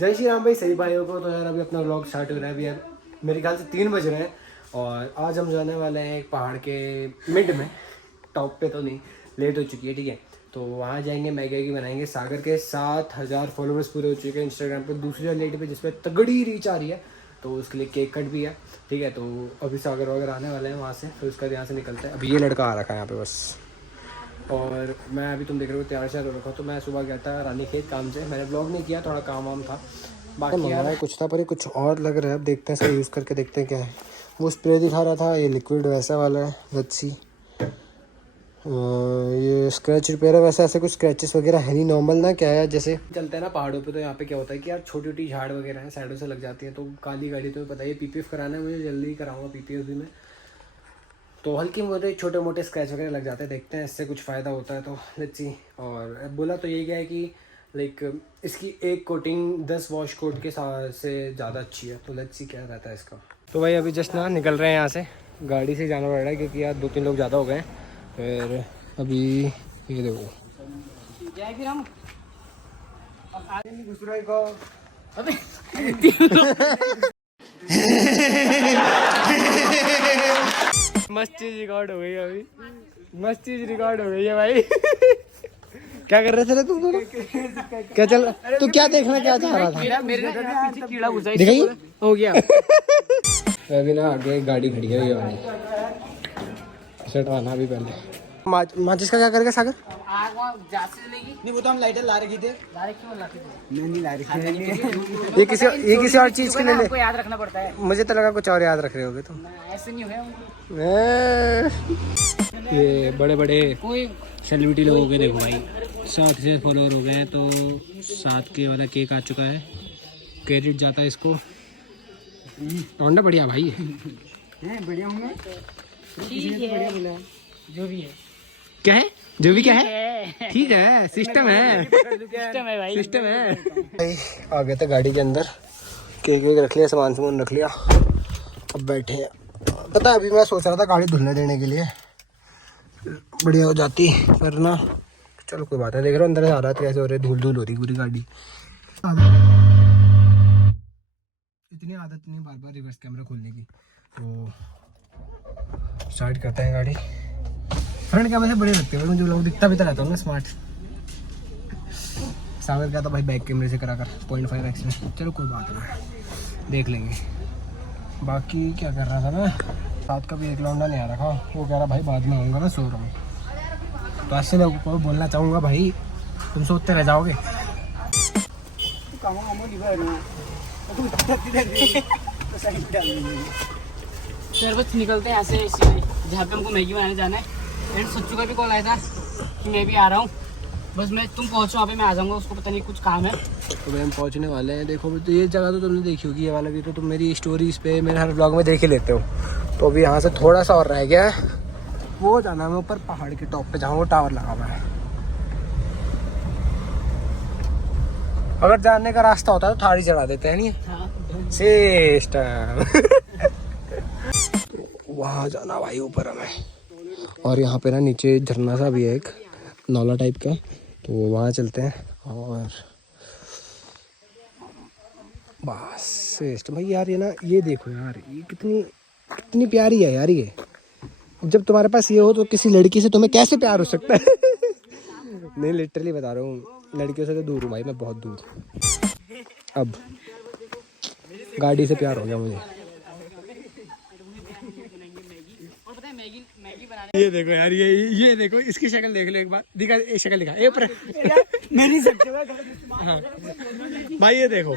जय श्री राम भाई, सही भाइयों को। तो यार अभी अपना व्लॉग स्टार्ट हो रहा है। अभी यार मेरे ख्याल से 3 बज रहे हैं और आज हम जाने वाले हैं एक पहाड़ के मिड में, टॉप पे तो नहीं, लेट हो चुकी है, ठीक है। तो वहाँ जाएंगे, मैगी बनाएंगे। सागर के 7,000 फॉलोवर्स पूरे हो चुके हैं इंस्टाग्राम पे, दूसरी वाली पे जिस पर तगड़ी रीच आ रही है, तो उसके लिए केक कट भी है, ठीक है। तो अभी सागर वगैरह आने वाले हैं वहाँ से, फिर उसका यहाँ से निकलता है। अभी ये लड़का आ रखा है यहाँ पे बस, और मैं अभी तुम देख रहे हो तैयार श्यार हो रखा। तो मैं सुबह गया था रानी खेत काम से, मैंने ब्लॉग नहीं किया, थोड़ा काम वाम था। बाकी यार कुछ था पर ये कुछ और लग रहा है। अब देखते हैं, सही यूज़ करके देखते हैं क्या है। वो स्प्रे दिखा रहा था, ये लिक्विड वैसा वाला है, लेट्स सी। ये स्क्रैच रिपेयर है, वैसे ऐसे कुछ स्क्रैचेस वगैरह है नहीं, नॉर्मल ना क्या है। जैसे चलते हैं ना पहाड़ों पे, तो यहाँ पे क्या होता है कि यार छोटी छोटी झाड़ वगैरह है, साइडों से लग जाती है, तो काली गाड़ी तो पता है। पीपीएफ कराना है मुझे, जल्दी कराऊंगा पीपीएफ भी मैं। तो हल्की मोटे छोटे मोटे स्क्रैच वगैरह लग जाते हैं, देखते हैं इससे कुछ फ़ायदा होता है तो लेट्स सी। और बोला तो यही क्या है कि लाइक इसकी एक कोटिंग 10 वॉश कोट के से ज़्यादा अच्छी है, तो लेट्स सी क्या रहता है इसका। तो भाई अभी जस्ट ना निकल रहे हैं यहाँ से, गाड़ी से जाना पड़ रहा है क्योंकि यार 2-3 लोग ज़्यादा हो गए। फिर अभी ये देखो फिर हम घुस रहे को अबे मस्त चीज रिकॉर्ड हो गई अभी, मस्त चीज रिकॉर्ड हो गई है भाई। क्या कर रहे थे तुम दोनों? क्या चल रहा? तू क्या देखना क्या चाह रहा था? मेरे पीछे कीड़ा घुसा दिखाई हो गया। अभी ना आगे गाड़ी खड़ी है, ये वाली सटवाना अभी पहले। माचिस का क्या करेगा सागर? आग वहाँ चलेगी नहीं, वो तो हम लाइटर ला रखी थे। नहीं ला रखी। ये किसी और चीज के लिए आपको याद रखना पड़ता है। मुझे तो लगा कुछ और याद रख रहे होगे तुम। ऐसे नहीं हुआ। ये बड़े बड़े सेलिब्रिटी लोग हो गए, देखो भाई 7 से फॉलोअर हो गए हैं, तो 7 के वाला केक आ चुका है, क्रेडिट जाता है इसको। टोंडा बढ़िया भाई है, बढ़िया होंगे, जो भी है। क्या है जो भी क्या है, ठीक है, सिस्टम है, सिस्टम है भाई, सिस्टम है भाई। आ गए थे गाड़ी के अंदर, केक वेक रख लिया, सामान रख लिया, अब बैठे हैं। पता है अभी मैं सोच रहा था गाड़ी धुलने देने के लिए, बढ़िया हो जाती, पर ना चलो कोई बात नहीं। देख रहा हूँ अंदर से आ रहा था कैसे हो रही, धूल धूल हो रही पूरी गाड़ी। इतनी आदत नहीं बार बार रिवर्स कैमरा खोलने की, तो स्टार्ट करते हैं गाड़ी। फ्रंट कैमरे से बड़े लगते हैं मुझे, लोग दिखता भी तो रहता हूँ ना स्मार्ट। सागर का तो भाई बैक कैमरे से करा कर 0.5x में, चलो कोई बात नहीं, देख लेंगे। बाकी क्या कर रहा था मैं, साथ का भी एक लौंडा नहीं आ रखा, वो कह रहा भाई बाद में आऊँगा, मैं सो रहा हूँ। तो ऐसे लोगों को बोलना चाहूँगा भाई तुम सोते रह जाओगे। सर बस निकलते हैं यहाँ से, जहाँ पे हमको मैगी बनाने जाना है। एंड सच्चू का भी कॉल आया था कि मैं भी आ रहा हूँ, बस मैं तुम पहुँचो वहाँ पे, मैं आ जाऊँगा, उसको पता नहीं कुछ काम है। तो भाई हम पहुँचने वाले हैं। देखो तो ये जगह तो तुमने देखी होगी, ये वाला भी तो तुम मेरी स्टोरीज पे, मेरे हर ब्लॉग में देख ही लेते हो। तो अभी यहाँ से थोड़ा सा और रह गया है, वो जाना है ऊपर पहाड़ के टॉप पे, जहाँ वो टावर लगा हुआ है। अगर जाने का रास्ता होता है तो थाली चढ़ा देते हैं, नहीं सिस्टम। वहाँ जाना भाई ऊपर हमें, और यहाँ पे ना नीचे झरना सा भी है, एक नौला टाइप का, तो वहाँ चलते हैं। और बस सिस्टम भाई यार, ये ना ये देखो यार, ये कितनी कितनी प्यारी है यार ये। जब तुम्हारे पास ये हो तो किसी लड़की से तुम्हें कैसे प्यार हो सकता है? नहीं लिटरली बता रहा हूँ, लड़कियों से तो दूर हूँ भाई मैं, बहुत दूर। अब गाड़ी से प्यार हो गया मुझे। ये देखो यार, ये देखो, इसकी शक्ल देख लो एक बार, दिखा ये शक्ल दिखा, ये पर मेरी शक्ल। हाँ भाई ये देखो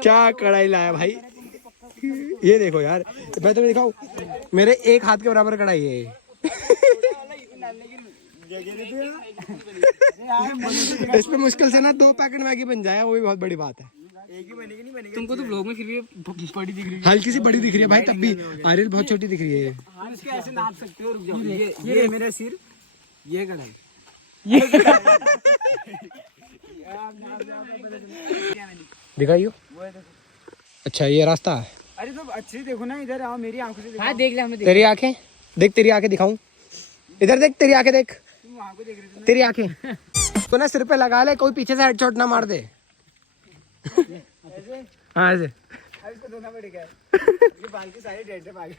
क्या कढ़ाई लाया भाई, ये देखो यार, मैं तुम्हें दिखाऊं, मेरे एक हाथ के बराबर कढ़ाई है। इसमें मुश्किल से ना 2 पैकेट मैगी बन जाए, वो भी बहुत बड़ी बात है। एक ही बनेगी, नहीं बनेगी। तुमको तो ब्लॉग में फिर भी बड़ी दिख रही है, हल्की सी बड़ी दिख रही है भाई, तब भी आरियल बहुत छोटी दिख रही है। इसके ऐसे नाप सकते हो, रुक जाओ, ये मेरा सिर, ये कढ़ाई, ये दिखाइयो। अच्छा ये रास्ता है, अरे तो अच्छे देखो ना, इधर आओ, मेरी आंखों से। हाँ देख ले, हमने तेरी आंखें देख, तेरी आंखें दिखाऊं, इधर देख, तेरी आंखें देख, तेरी आंखें तो ना सिर पे लगा ले, कोई पीछे से हेडशॉट ना मार दे। हाँ ऐसे इसको धोना पड़ेगा। ये बाल की सारी डेंड्रफ आ गई।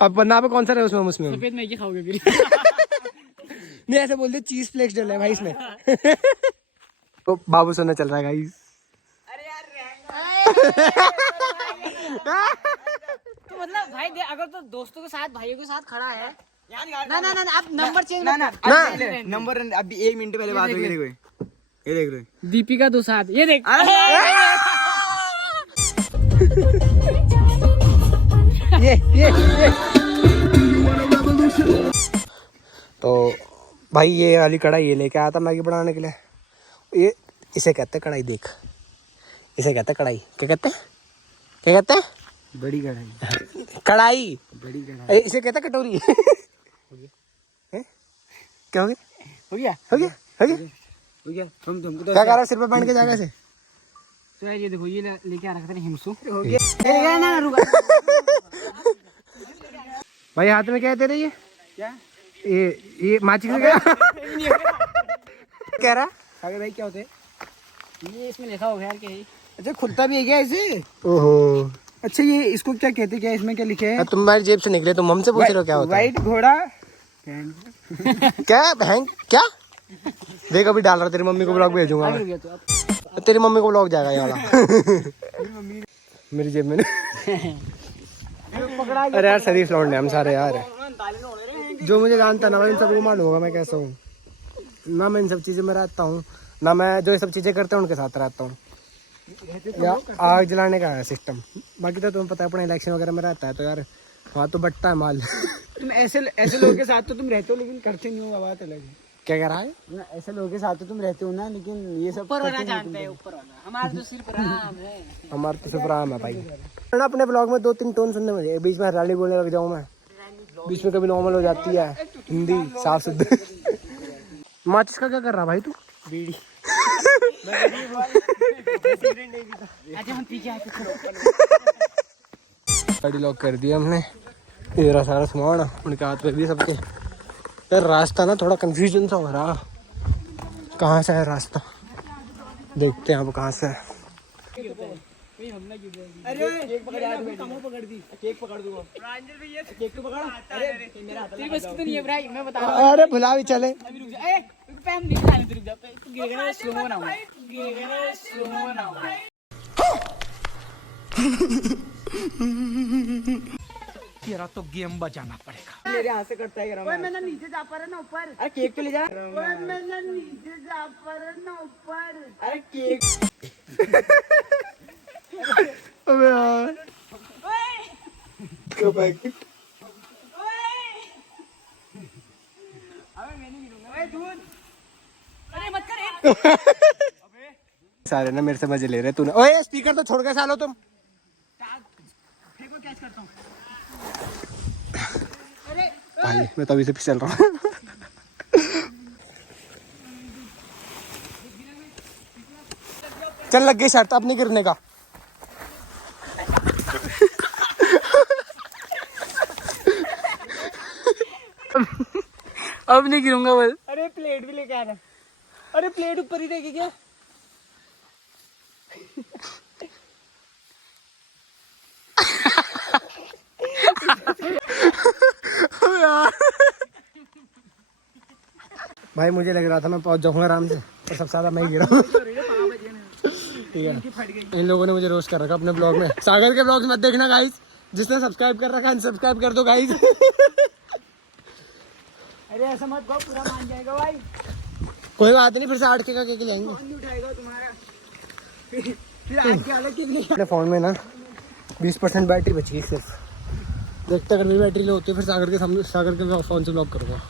अब पन्ना पे कौन सा रहे उसमें सफेद मैगी खाओगे फिर। नहीं ऐसे बोल दे चीज फ्लेक्स डल है भाई इसमें। तो बाबू सोना चल रहा है गाइस। अरे यार तो मतलब भाई अगर तो दोस्तों के साथ भाइयों के साथ खड़ा है ना ना ना आप नंबर चेंज ना नंबर अभी 1 मिनट पहले बात हुई। देखो ये देख रहे दीपिका दो साथ ये देख। ये तो भाई ये वाली कढ़ाई ये लेके आया था मैगी बनाने के लिए। ये इसे कहते हैं कढ़ाई। देख इसे कहते हैं कढ़ाई। क्या कहते हैं क्या कहते हैं? बड़ी कढ़ाई। कढ़ाई बड़ी कढ़ाई। इसे कहते हैं कटोरी। हैं? क्या हो गया हो गया हो गया हो गया हो गया। तुमको तो क्या कर रहा है? सिर पे बांध के जाएगा से। तो यार ये देखो ये लेके आ रखा था हिमसू। हो गया ना रुका। भाई हाथ में क्या है तेरे? ये क्या ये माचिस में क्या कह रहा? अरे भाई क्या होते हैं? ये इसमें लिखा होगा यार क्या है? अच्छा खुलता भी है क्या ऐसे? ओहो अच्छा ये इसको क्या कहते हैं? क्या इसमें क्या लिखे है? तुम्हारी जेब से निकले तुम हमसे पूछ रहे हो क्या होता है? व्हाइट घोड़ा। क्या बहन क्या? देख अभी डाल रहा तेरी मम्मी को ब्लॉग भेजूंगा मैं। गया तो अब तेरी मम्मी को ब्लॉग जाएगा ये वाला। मेरी जेब में अरे यार शरीफ लौंडे हम सारे यार। जो मुझे जानता ना मैं इन सबको मालूम होगा मैं कैसा हूँ ना। मैं इन सब चीज़ों में रहता हूँ ना। मैं जो ये सब चीज़ें करते हैं उनके साथ रहता हूँ। या आग जलाने का है सिस्टम। बाकी तो तुम्हें पता है अपना इलेक्शन वगैरह में रहता है तो यार वहाँ तो बटता है माल। तुम ऐसे लोगों के साथ तो तुम रहते हो लेकिन करते नहीं हो। बात अलग है। क्या कह रहा है? ना ऐसे लोगों के साथ तो तुम रहते हो ना लेकिन ये सब ऊपर वाला जानता है ऊपर वाला। हमारा तो सिर्फ राम है। हमारा तो सिर्फ राम है भाई। ना अपने ब्लॉग में 2-3 टोन सुनने में बीच में हरियाली बोलने लग जाऊँ मैं। बीच में कभी नॉर्मल हो जाती है हिंदी साफ शुद्ध। माचिस का क्या कर रहा भाई तू? बीड़ी। अच्छा हम पीछे आके गाड़ी लॉक कर दिया हमने। ये रहा सारा सामान उनके हाथ पे भी सबके। यार रास्ता ना थोड़ा कंफ्यूजन सा हो रहा। कहाँ से है रास्ता? देखते हैं अब कहाँ से है। अरे केक पकड़ दी। केक पकड़ दूंगा। केक तो पकड़। तेरी बस की तो नहीं है भाई मैं बता रहा हूँ। अरे भुला भी चले। अभी रुक जा। रुक पे हम नहीं खाने रुक जा। तू गिरेगा ना स्लो बनाऊंगा। गिरेगा स्लो बनाऊंगा। तेरा तो गेम बजाना पड़ेगा। मेरे हाथ से कटता है। ओए मैंने नीचे जा पा रहा ना ऊपर। अरे केक तो ले जा। ओए मैंने नीचे जा पा रहा ना ऊपर। अरे केक। अबे यार क्यों भाई? अरे मत कर। सारे ना मेरे से मजे ले रहे तूने। ओए स्पीकर तो छोड़ के सालो तुम। भाई मैं तो अभी से फिसल रहा हूँ। चल लग गई शर्त अब नहीं गिरने का। अब नहीं गिरूंगा बस। अरे प्लेट भी लेके आना। अरे प्लेट ऊपर ही रहेगी क्या? भाई मुझे लग रहा था मैं पहुंच जाऊंगा आराम से और सबसे ज्यादा मैं गिरा हूँ। ठीक है इन लोगों ने मुझे रोस्ट कर रखा अपने ब्लॉग में। सागर के ब्लॉग मत देखना गाइस। जिसने सब्सक्राइब कर रखा है अनसब्सक्राइब कर दो गाइस। अरे ऐसा मत कहो पूरा मान जाएगा भाई। कोई बात नहीं फिर से 8K का केक लेंगे। कौन नहीं उठाएगा तुम्हारा? फिर आज क्या हालत कितनी? अपने फोन में ना 20% बैटरी बची है सिर्फ। देखते अगर मेरी बैटरी लो होती है फिर सागर के फोन से ब्लॉक करूँगा।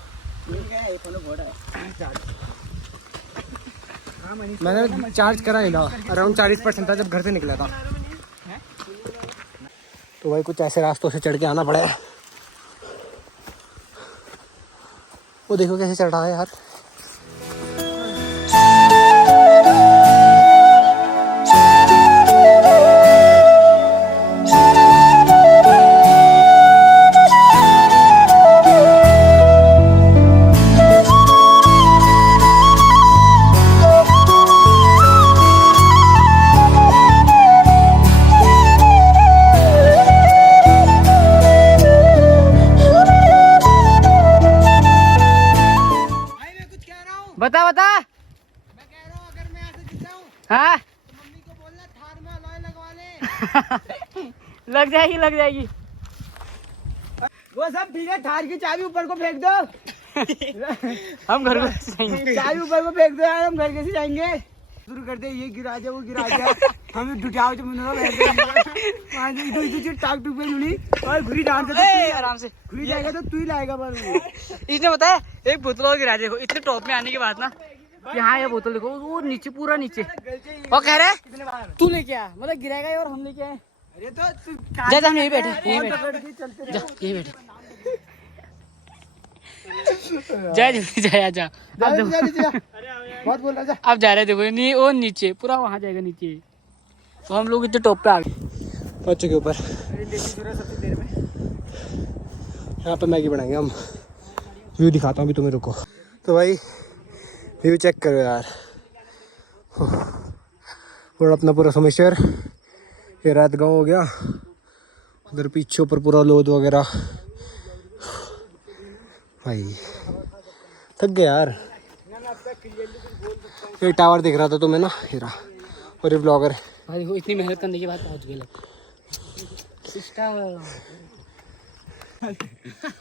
मैंने चार्ज करा ही ना अराउंड 40% था जब घर से निकला था। तो भाई कुछ ऐसे रास्तों से चढ़ के आना पड़ेगा। वो देखो कैसे चढ़ रहा है यार। हाँ मम्मी को बोलना थार में अलॉय लगवा ले। लग जाएगी। वो सब ठीक है, थार की चाबी ऊपर को फेंक दो। हम घर को जाएंगे। चाबी ऊपर को फेंक दो यार, हम घर कैसे जाएंगे। शुरू करते ये गिरा जाए वो गिरा जाए, हमें ढुटाव जो मुन्ना बैठ इधर टाक टूक पे जुड़ी और घुरी डांस आराम से घुरी जाएगा तो तू ही लाएगा पर इसने बताया एक बोतल और गिरा देखो। इतने टॉप में आने के बाद ना यहाँ ये बोतल देखो वो नीचे पूरा नीचे। और कह रहे तू लेके आ, मतलब गिराएगा और हम लेके आए। अरे तो जा हम यही बैठे यही बैठे जा बहुत बोल रहा। अब जा रहे देखो नहीं वो नीचे पूरा वहाँ जाएगा नीचे। तो हम लोग इतने टॉप पे आ गए पहुंच चुके ऊपर। यहाँ पे मैगी बनाएंगे हम। व्यू दिखाता हूँ अभी तुम्हें, रुको। तो भाई व्यू चेक करो यार, पूरा अपना पूरा समेश्वर। ये रात गाँव हो गया, उधर पीछे ऊपर पूरा लोध वगैरह। भाई थक गया यार। ये टावर दिख रहा था तुम्हें ना, हीरा। और ये ब्लॉगर भाई वो इतनी मेहनत करने के बाद पहुँच गए।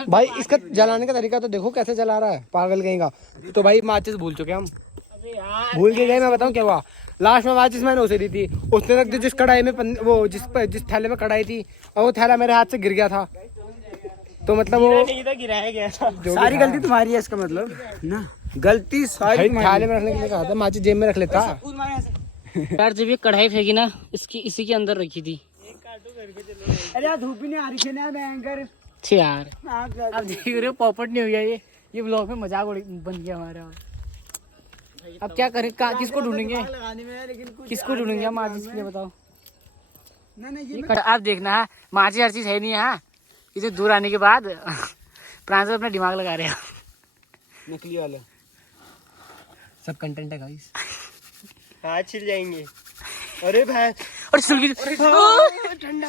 भाई इसका जलाने का तरीका तो देखो कैसे जला रहा है, पागल कहीं का। तो भाई माचिस भूल चुके हम, भूल के गए। मैं बताऊं क्या हुआ, लास्ट में माचिस मैंने उसे दी थी, उसने रख दी जिस कढ़ाई में वो जिस थैले में कढ़ाई थी, और वो थैला मेरे हाथ से गिर गया था। तो मतलब वो गिराया गया था। सारी गलती तुम्हारी है इसका मतलब ना, गलती सारी थैले में रखने के लिए कहा था, माचिस जेब में रख लेता। यार जब ये कढ़ाई फेंकी ना इसी के अंदर रखी थी। अरे यार धूप ही नहीं आ रही थी ना भयंकर यार अब देख रहे हो पॉपट नहीं हो गया ये ब्लॉग में मजाक बन गया हमारा। अब क्या करें, किसको ढूंढेंगे, किसको ढूंढेंगे हम माचिस के लिए बताओ। आप देखना है माचिस हर चीज है नहीं है। इसे दूर आने के बाद प्रांशु अपना दिमाग लगा रहे हैं। नकली वाला सब कंटेंट है गाइस। हाथ छिल जाएंगे। अरे भाई और ठंडा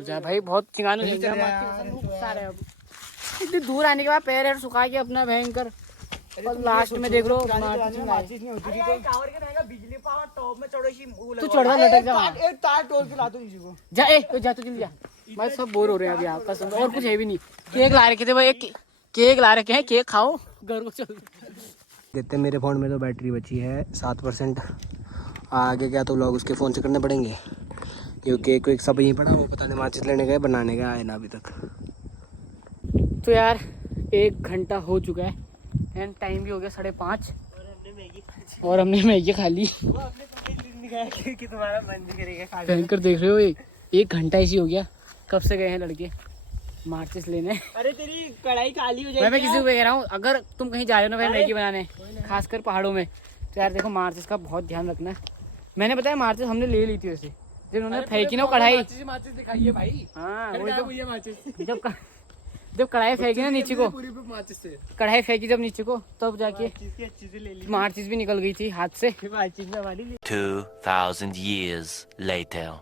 जा भाई बहुत चिंगाने इतनी दूर आने के बाद पैर है सुखा के अपना भयंकर। और लास्ट में देख लो बिजली पावर टॉप में चढ़ो, तू चढ़ा लटक जा एक तार तोड़ के ला दो किसी को। जा जा तू जल्दी जा। भाई सब बोर हो रहे हैं अभी आप कसम से, और कुछ है भी नहीं। केक ला रखे थे भाई, केक ला रखे हैं, केक खाओ घर को चल देखते। मेरे फ़ोन में तो बैटरी बची है 7%। आगे क्या तो व्लॉग उसके फ़ोन से करने पड़ेंगे, क्योंकि केक सब यहीं पड़ा। वो पता नहीं माचिस लेने गए, बनाने गए, आए ना अभी तक। तो यार 1 घंटा हो चुका है एंड टाइम भी हो गया 5:30 और हमने मैगी खा ली। कि तुम्हारा मन भी करेगा भयंकर देख रहे हो 1 घंटा ऐसी हो गया। कब से गए हैं लड़के माचिस लेने। अरे तेरी कढ़ाई काली हो मैं जाएगी। किसी को कह रहा हूँ अगर तुम कहीं जा रहे हो ना भाई मैगी बनाने, खासकर पहाड़ों में, तो यार देखो माचिस का बहुत ध्यान रखना है। मैंने बताया माचिस हमने ले ली थी वैसे, जब उन्होंने फेंकी ना कढ़ाई। माचिस दिखाइए भाई। हाँ वही तो, ये माचिस जब कढ़ाई फेंकी ना नीचे को, पूरी माचिस से कढ़ाई फेंकी जब नीचे को, तब जाके अच्छी से ले ली। माचिस भी निकल गई थी हाथ से। 2000 years later.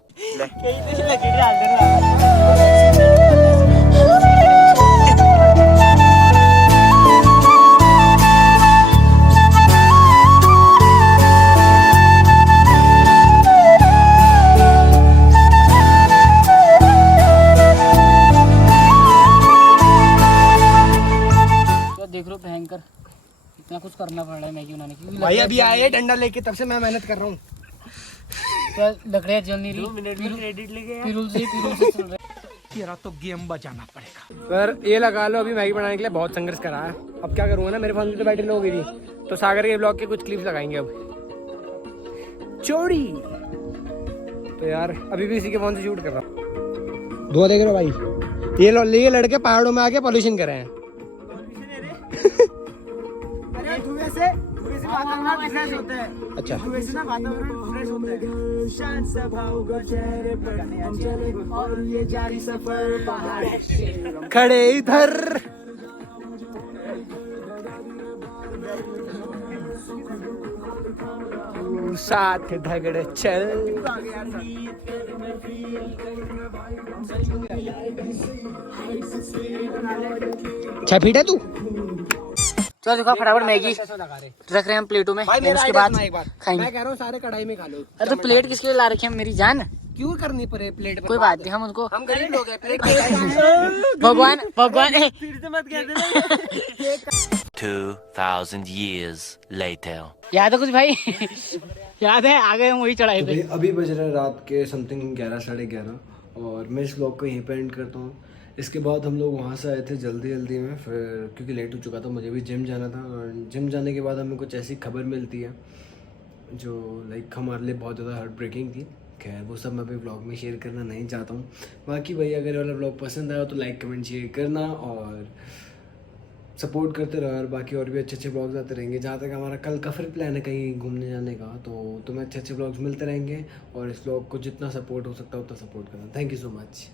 देख लो भयंकर इतना कुछ करना पड़ रहा है मैगी बनाने की। भाई अभी आए डंडा लेके, तब से मैं मेहनत कर रहा हूँ। लकड़ियाँ जल नहीं रही। 2 मिनट में क्रेडिट लेके पिरुल से चल रहा है। तेरा तो गेम बजाना पड़ेगा। पर ये लगा लो अभी मैगी बनाने के लिए बहुत संघर्ष करा है। अब क्या करूँगा ना, मेरे फोन में तो बैटरी लो हो गई थी, तो सागर के ब्लॉग के कुछ क्लिप्स लगाएंगे अब चोरी। तो यार अभी भी इसी के फोन से शूट कर रहा हूँ। धुआं देख रहे हो भाई, ये लड़के पहाड़ों में आके पॉल्यूशन कर रहे हैं। अरे धुएं से वातावरण फ्रेश होता है। अच्छा धुएं से ना वातावरण फ्रेश होता है। शांत स्वभाव का चेहरे पर चले और ये जारी सफर पहाड़ खड़े इधर साथ झगड़े चल। छह फीट है तू। चलो देखो फटाफट मैगी रख रहे हैं हम प्लेटों में, फिर उसके बाद खाएंगे। मैं कह रहा हूँ सारे कढ़ाई में खा लो। अरे तो प्लेट किसके लिए ला रखे हैं मेरी जान? क्यों करनी पड़े प्लेट पे? कोई बात नहीं, हम उनको हम गरीब लोग हैं, प्लेट भगवान भगवान फिर से मत कह देना। 2,000 years later. याद है कुछ भाई? याद है, आ गए हम वही चढ़ाई पे। अभी बज रहे हैं रात के समथिंग 11 साढ़े 11 और मैं इस ब्लॉग को यहीं पे एंड करता हूँ। इसके बाद हम लोग वहाँ से आए थे जल्दी में, फिर क्योंकि लेट हो चुका था, मुझे भी जिम जाना था और जिम जाने के बाद हमें कुछ ऐसी खबर मिलती है जो लाइक हमारे लिए बहुत ज़्यादा हार्ट ब्रेकिंग थी। खैर वो सब मैं अभी ब्लॉग में शेयर करना नहीं चाहता हूँ। बाकी भाई अगर वाला ब्लॉग पसंद आया तो लाइक कमेंट शेयर करना और सपोर्ट करते रहो यार। बाकी और भी अच्छे ब्लॉग्स आते रहेंगे। जहाँ तक हमारा कल का फिर प्लान है कहीं घूमने जाने का, तो तुम्हें अच्छे ब्लॉग्स मिलते रहेंगे और इस ब्लॉग को जितना सपोर्ट हो सकता है उतना सपोर्ट करना। Thank you so much.